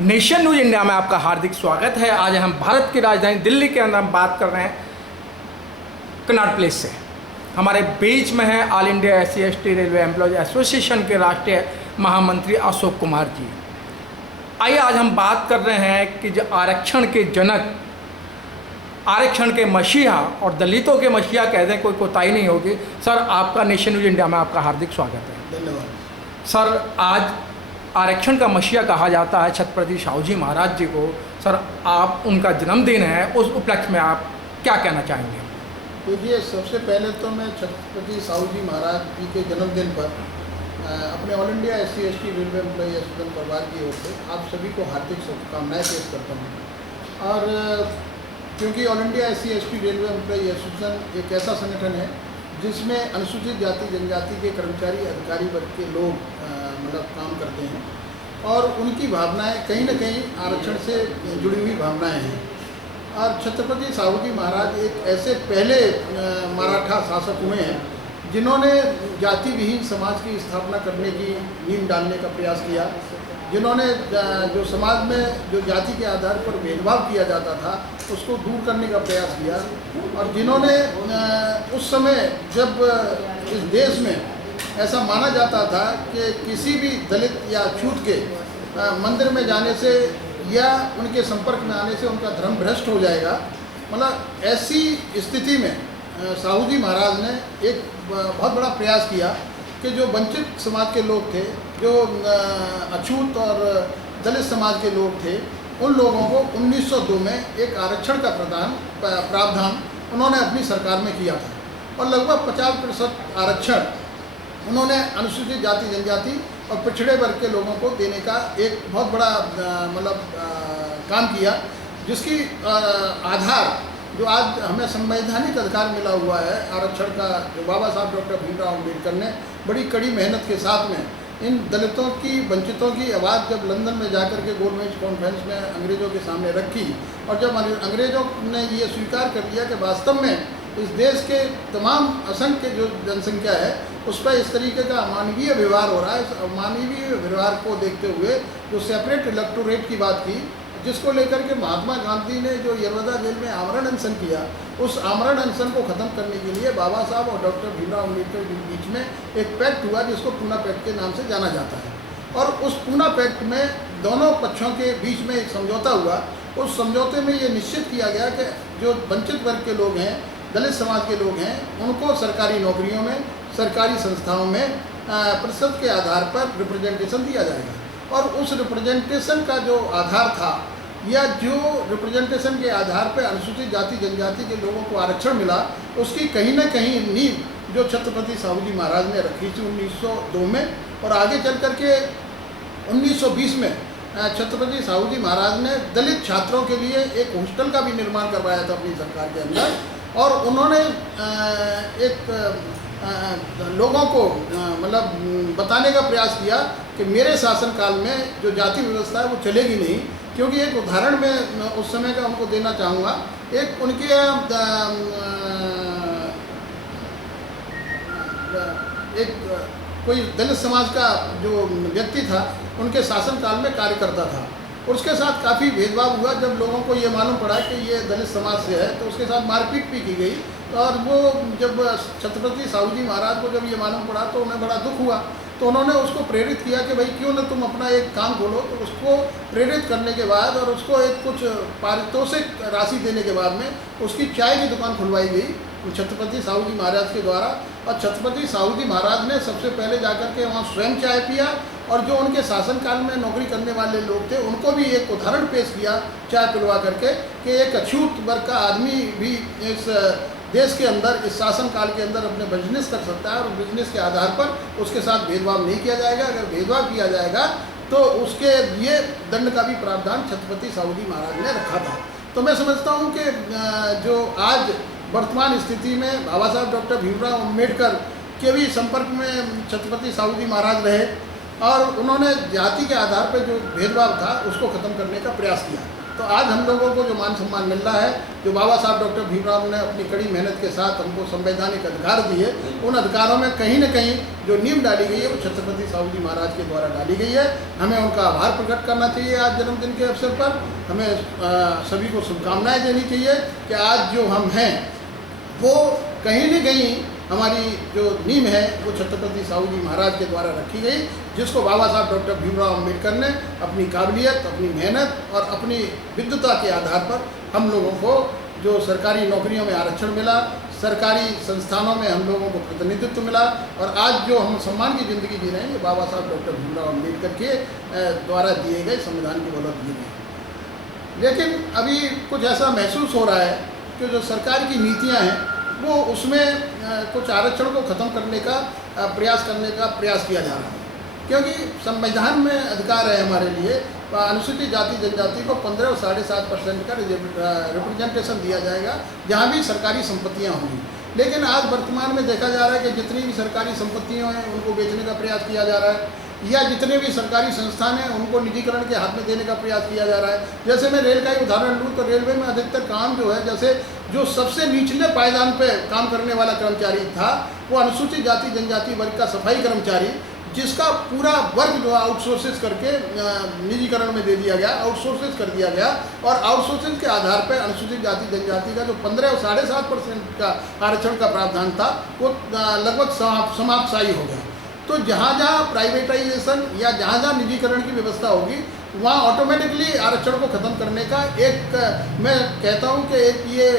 Nation news India में आपका हार्दिक स्वागत है। आज हम भारत की राजधानी दिल्ली के अंदर हम बात कर रहे हैं कनॉट प्लेस से। हमारे बीच में है all India SC/ST railway employees association के राष्ट्रीय महामंत्री अशोक कुमार जी। आइए आज हम बात कर रहे हैं कि जो आरक्षण के जनक, आरक्षण के मसीहा और दलितों के मसीहा कह दें, कोई कोताही नहीं होगी। सर, आपका नेशन न्यूज़ इंडिया में आपका हार्दिक स्वागत है। धन्यवाद। सर, आज आरक्षण का मसीहा कहा जाता है छत्रपति साहू जी महाराज जी को। सर, आप उनका जन्मदिन है, उस उपलक्ष्य में आप क्या कहना चाहेंगे? देखिए, सबसे पहले तो मैं छत्रपति साहू जी महाराज जी के जन्मदिन पर अपने all India SC/ST railway employ association परिवार की ओर से आप सभी को हार्दिक शुभकामनाएं पेश करता हूँ। और क्योंकि all India SC/ST railway employ association एक ऐसा संगठन है जिसमें अनुसूचित जाति जनजाति के कर्मचारी अधिकारी वर्ग के लोग काम करते हैं और उनकी भावनाएं कहीं न कहीं आरक्षण से जुड़ी हुई भावनाएं हैं। और छत्रपति साहू जी महाराज एक ऐसे पहले मराठा शासक हुए हैं जिन्होंने जाति विहीन समाज की स्थापना करने की नींव डालने का प्रयास किया, जिन्होंने जो समाज में जो जाति के आधार पर भेदभाव किया जाता था उसको दूर करने का प्रयास किया, और जिन्होंने उस समय जब इस देश में ऐसा माना जाता था कि किसी भी दलित या छूत के मंदिर में जाने से या उनके संपर्क में आने से उनका धर्म भ्रष्ट हो जाएगा, मतलब ऐसी स्थिति में साहू जी महाराज ने एक बहुत बड़ा प्रयास किया कि जो वंचित समाज के लोग थे, जो अछूत और दलित समाज के लोग थे, उन लोगों को 1902 में एक आरक्षण का प्रावधान उन्होंने अपनी सरकार में किया था। और लगभग 50% आरक्षण उन्होंने अनुसूचित जाति जनजाति और पिछड़े वर्ग के लोगों को देने का एक बहुत बड़ा काम किया, जिसकी आधार जो आज हमें संवैधानिक अधिकार मिला हुआ है आरक्षण का, जो बाबा साहब डॉक्टर भीमराव अम्बेडकर ने बड़ी कड़ी मेहनत के साथ में इन दलितों की, वंचितों की आवाज़ जब लंदन में जाकर के गोलमेज कॉन्फ्रेंस में अंग्रेज़ों के सामने रखी, और जब अंग्रेज़ों ने ये स्वीकार कर लिया कि वास्तव में इस देश के तमाम असंख्य जो जनसंख्या है उस पर इस तरीके का अमानवीय व्यवहार हो रहा है, इस अमानवीय व्यवहार को देखते हुए जो सेपरेट इलेक्टोरेट की बात की, जिसको लेकर के महात्मा गांधी ने जो यरवदा जेल में आमरण अनशन किया, उस आमरण अनशन को ख़त्म करने के लिए बाबा साहब और डॉक्टर भीमराव अम्बेडकर के बीच में एक पैक्ट हुआ जिसको पूना पैक्ट के नाम से जाना जाता है। और उस पूना पैक्ट में दोनों पक्षों के बीच में एक समझौता हुआ। उस समझौते में ये निश्चित किया गया कि जो वंचित वर्ग के लोग हैं, दलित समाज के लोग हैं, उनको सरकारी नौकरियों में, सरकारी संस्थाओं में प्रतिशत के आधार पर रिप्रेजेंटेशन दिया जाएगा। और उस रिप्रेजेंटेशन का जो आधार था, या जो रिप्रेजेंटेशन के आधार पर अनुसूचित जाति जनजाति के लोगों को आरक्षण मिला, उसकी कहीं ना कहीं नींव जो छत्रपति साहू जी महाराज ने रखी थी 1902 में, और आगे चल कर के 1920 में छत्रपति साहू जी महाराज ने दलित छात्रों के लिए एक हॉस्टल का भी निर्माण करवाया था अपनी सरकार के अंदर। और उन्होंने लोगों को बताने का प्रयास किया कि मेरे शासनकाल में जो जाति व्यवस्था है वो चलेगी नहीं। क्योंकि एक उदाहरण मैं उस समय का उनको देना चाहूँगा। एक उनके एक कोई दलित समाज का जो व्यक्ति था, उनके शासनकाल में कार्य करता था, और उसके साथ काफ़ी भेदभाव हुआ। जब लोगों को ये मालूम पड़ा कि ये दलित समाज से है तो उसके साथ मारपीट भी की गई। और वो जब छत्रपति साहू जी महाराज को जब ये मालूम पड़ा तो उन्हें बड़ा दुख हुआ, तो उन्होंने उसको प्रेरित किया कि भाई क्यों ना तुम अपना एक काम खोलो। तो उसको प्रेरित करने के बाद और उसको एक कुछ पारितोषिक राशि देने के बाद में उसकी चाय की दुकान खुलवाई गई छत्रपति साहू जी महाराज के द्वारा। और छत्रपति साहू जी महाराज ने सबसे पहले जाकर के वहाँ स्वयं चाय पिया, और जो उनके शासनकाल में नौकरी करने वाले लोग थे उनको भी एक उदाहरण पेश किया चाय पिलवा करके कि एक अछूत वर्ग का आदमी भी इस देश के अंदर, इस शासनकाल के अंदर अपने बिजनेस कर सकता है, और बिजनेस के आधार पर उसके साथ भेदभाव नहीं किया जाएगा। अगर भेदभाव किया जाएगा तो उसके लिए दंड का भी प्रावधान छत्रपति साहू जी महाराज ने रखा था। तो मैं समझता हूँ कि जो आज वर्तमान स्थिति में बाबा साहब डॉक्टर भीमराव अम्बेडकर के भी संपर्क में छत्रपति साहू जी महाराज रहे, और उन्होंने जाति के आधार पर जो भेदभाव था उसको ख़त्म करने का प्रयास किया। तो आज हम लोगों को जो मान सम्मान मिल रहा है, जो बाबा साहब डॉक्टर भीमराव ने अपनी कड़ी मेहनत के साथ हमको संवैधानिक अधिकार दिए, उन अधिकारों में कहीं न कहीं जो नींव डाली गई है वो छत्रपति साहू जी महाराज के द्वारा डाली गई है। हमें उनका आभार प्रकट करना चाहिए आज जन्मदिन के अवसर पर। हमें सभी को शुभकामनाएँ देनी चाहिए कि आज जो हम हैं वो कहीं न कहीं हमारी जो नींव है वो छत्रपति साहू जी महाराज के द्वारा रखी गई, जिसको बाबा साहब डॉक्टर भीमराव अम्बेडकर ने अपनी काबिलियत, अपनी मेहनत और अपनी विद्वता के आधार पर हम लोगों को जो सरकारी नौकरियों में आरक्षण मिला, सरकारी संस्थानों में हम लोगों को प्रतिनिधित्व मिला, और आज जो हम सम्मान की ज़िंदगी जी रहे हैं ये बाबा साहब डॉक्टर भीमराव अम्बेडकर के द्वारा दिए गए, संविधान की बदौलत दिए गए। लेकिन अभी कुछ ऐसा महसूस हो रहा है कि जो सरकार की नीतियाँ हैं वो उसमें कुछ आरक्षण को ख़त्म करने का प्रयास किया जा रहा है, क्योंकि संविधान में अधिकार है हमारे लिए, अनुसूचित जाति जनजाति को 15 और 7.5% का रिप्रेजेंटेशन दिया जाएगा जहाँ भी सरकारी संपत्तियाँ होंगी। लेकिन आज वर्तमान में देखा जा रहा है कि जितनी भी सरकारी संपत्तियाँ हैं उनको बेचने का प्रयास किया जा रहा है, या जितने भी सरकारी संस्थान हैं उनको निजीकरण के हाथ में देने का प्रयास किया जा रहा है। जैसे मैं रेल का ही उदाहरण लूँ तो रेलवे में अधिकतर काम जो है, जैसे जो सबसे निचले पायदान पे काम करने वाला कर्मचारी था वो अनुसूचित जाति जनजाति वर्ग का सफाई कर्मचारी, जिसका पूरा वर्ग जो आउटसोर्सेस करके निजीकरण में दे दिया गया, आउटसोर्सेस कर दिया गया, और आउटसोर्सेस के आधार पर अनुसूचित जाति जनजाति का जो 15 और 7.5% का आरक्षण का प्रावधान था वो लगभग समाप्तशाही हो गया। तो जहाँ जहाँ प्राइवेटाइजेशन या जहाँ जहाँ निजीकरण की व्यवस्था होगी वहाँ ऑटोमेटिकली आरक्षण को ख़त्म करने का एक, मैं कहता हूँ कि एक ये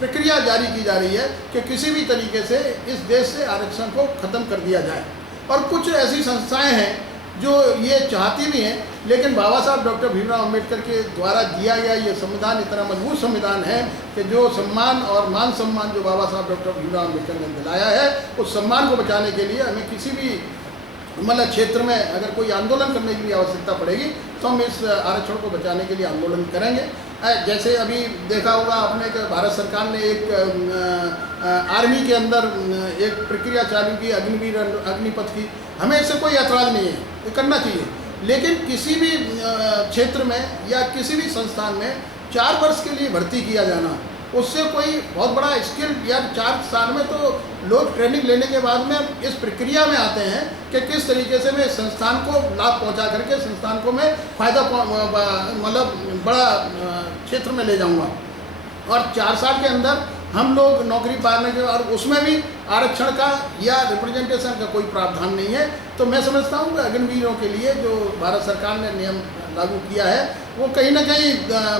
प्रक्रिया जारी की जा रही है कि किसी भी तरीके से इस देश से आरक्षण को ख़त्म कर दिया जाए। और कुछ ऐसी संस्थाएं हैं जो ये चाहती भी हैं, लेकिन बाबा साहब डॉक्टर भीमराव अम्बेडकर के द्वारा दिया गया ये संविधान इतना मजबूत संविधान है कि जो सम्मान और मान सम्मान जो बाबा साहब डॉक्टर भीमराव अम्बेडकर ने दिलाया है, उस सम्मान को बचाने के लिए हमें किसी भी मतलब क्षेत्र में अगर कोई आंदोलन करने की भी आवश्यकता पड़ेगी तो हम इस आरक्षण को बचाने के लिए आंदोलन करेंगे। जैसे अभी देखा होगा आपने कि भारत सरकार ने एक आर्मी के अंदर एक प्रक्रिया चालू की अग्निवीर अग्निपथ की। हमें इससे कोई ऐतराज़ नहीं है, ये करना चाहिए, लेकिन किसी भी क्षेत्र में या किसी भी संस्थान में 4 वर्ष के लिए भर्ती किया जाना, उससे कोई बहुत बड़ा स्किल या 4 साल में तो लोग ट्रेनिंग लेने के बाद में इस प्रक्रिया में आते हैं कि किस तरीके से मैं संस्थान को लाभ पहुंचा करके संस्थान को मैं फ़ायदा मतलब बड़ा क्षेत्र में ले जाऊंगा। और 4 साल के अंदर हम लोग नौकरी पाने के, और उसमें भी आरक्षण का या रिप्रेजेंटेशन का कोई प्रावधान नहीं है। तो मैं समझता हूँ कि अग्निवीरों के लिए जो भारत सरकार ने नियम लागू किया है वो कहीं ना कहीं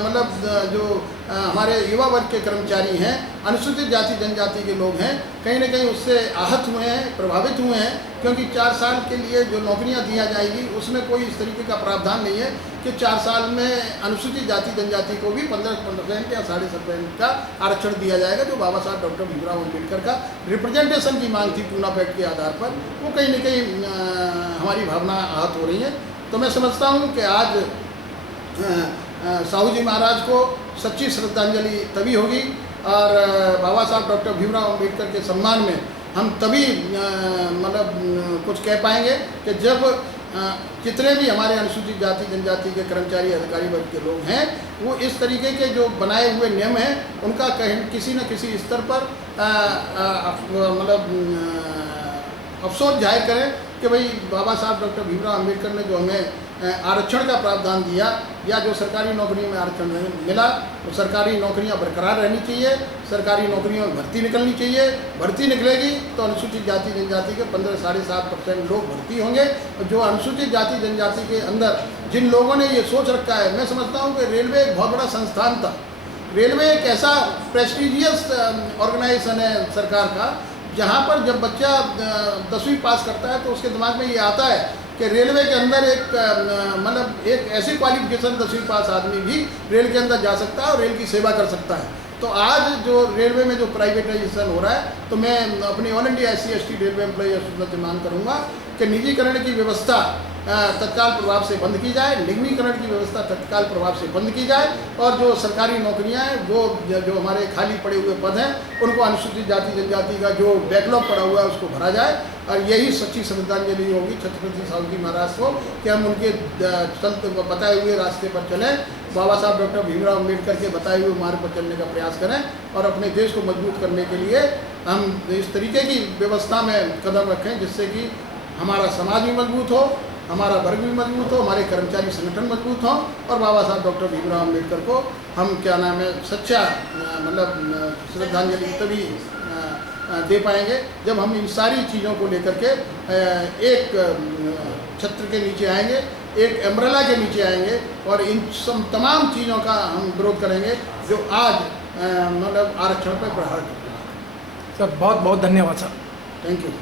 मतलब जो हमारे युवा वर्ग के कर्मचारी हैं, अनुसूचित जाति जनजाति के लोग हैं, कहीं ना कहीं उससे आहत हुए हैं, प्रभावित हुए हैं, क्योंकि 4 साल के लिए जो नौकरियां दिया जाएगी उसमें कोई इस तरीके का प्रावधान नहीं है कि 4 साल में अनुसूचित जाति जनजाति को भी 15% या 7.5% का आरक्षण दिया जाएगा, जो बाबा साहब डॉक्टर भीमराव अम्बेडकर का रिप्रेजेंटेशन की मांग थी पूना पैक्ट के आधार पर। वो कहीं ना कहीं हमारी भावना आहत हो रही है। तो मैं समझता हूँ कि आज साहू जी महाराज को सच्ची श्रद्धांजलि तभी होगी और बाबा साहब डॉक्टर भीमराव अम्बेडकर के सम्मान में हम तभी मतलब कुछ कह पाएंगे कि जब जितने भी हमारे अनुसूचित जाति जनजाति के कर्मचारी अधिकारी वर्ग के लोग हैं वो इस तरीके के जो बनाए हुए नियम हैं उनका कहीं किसी न किसी स्तर पर मतलब अफसोस जाहिर करें कि भाई बाबा साहब डॉक्टर भीमराव अम्बेडकर ने जो हमें आरक्षण का प्रावधान दिया या जो सरकारी नौकरियों में आरक्षण मिला, तो सरकारी नौकरियां बरकरार रहनी चाहिए, सरकारी नौकरियों में भर्ती निकलनी चाहिए। भर्ती निकलेगी तो अनुसूचित जाति जनजाति के 15-7.5% लोग भर्ती होंगे। और जो अनुसूचित जाति जनजाति के अंदर जिन लोगों ने ये सोच रखा है, मैं समझता हूँ कि रेलवे एक बहुत बड़ा संस्थान था। रेलवे एक ऐसा प्रेस्टिजियस ऑर्गेनाइजेशन है सरकार का, जहाँ पर जब बच्चा 10वीं पास करता है तो उसके दिमाग में ये आता है कि रेलवे के अंदर एक मतलब एक ऐसी क्वालिफिकेशन 10वीं पास आदमी भी रेल के अंदर जा सकता है और रेल की सेवा कर सकता है। तो आज जो रेलवे में जो प्राइवेटाइजेशन हो रहा है, तो मैं अपनी all India SC/ST railway employee association से मांग करूँगा कि निजीकरण की व्यवस्था तत्काल प्रभाव से बंद की जाए, निगमीकरण की व्यवस्था तत्काल प्रभाव से बंद की जाए, और जो सरकारी नौकरियां हैं वो जो हमारे खाली पड़े हुए पद हैं उनको अनुसूचित जाति जनजाति का जो बैकलॉग पड़ा हुआ है उसको भरा जाए। और यही सच्ची श्रद्धांजलि होगी छत्रपति साहू जी महाराज को कि हम उनके चलते बताए हुए रास्ते पर चलें। बाबा साहब डॉक्टर भीमराव अम्बेडकर के बताए हुए मार्ग पर चलने का प्रयास करें और अपने देश को मजबूत करने के लिए हम इस तरीके की व्यवस्था में कदम रखें जिससे कि हमारा समाज भी मजबूत हो, हमारा वर्ग भी मजबूत हो, हमारे कर्मचारी संगठन मजबूत हों और बाबा साहब डॉक्टर भीमराव अम्बेडकर को हम क्या नाम है सच्चा मतलब श्रद्धांजलि तभी दे पाएंगे जब हम इन सारी चीज़ों को लेकर के एक छत्र के नीचे आएंगे, एक अम्ब्रेला के नीचे आएंगे और इन सब तमाम चीज़ों का हम विरोध करेंगे जो आज मतलब आरक्षण पर प्रहार करते हैं। सर बहुत बहुत धन्यवाद सर। Thank you.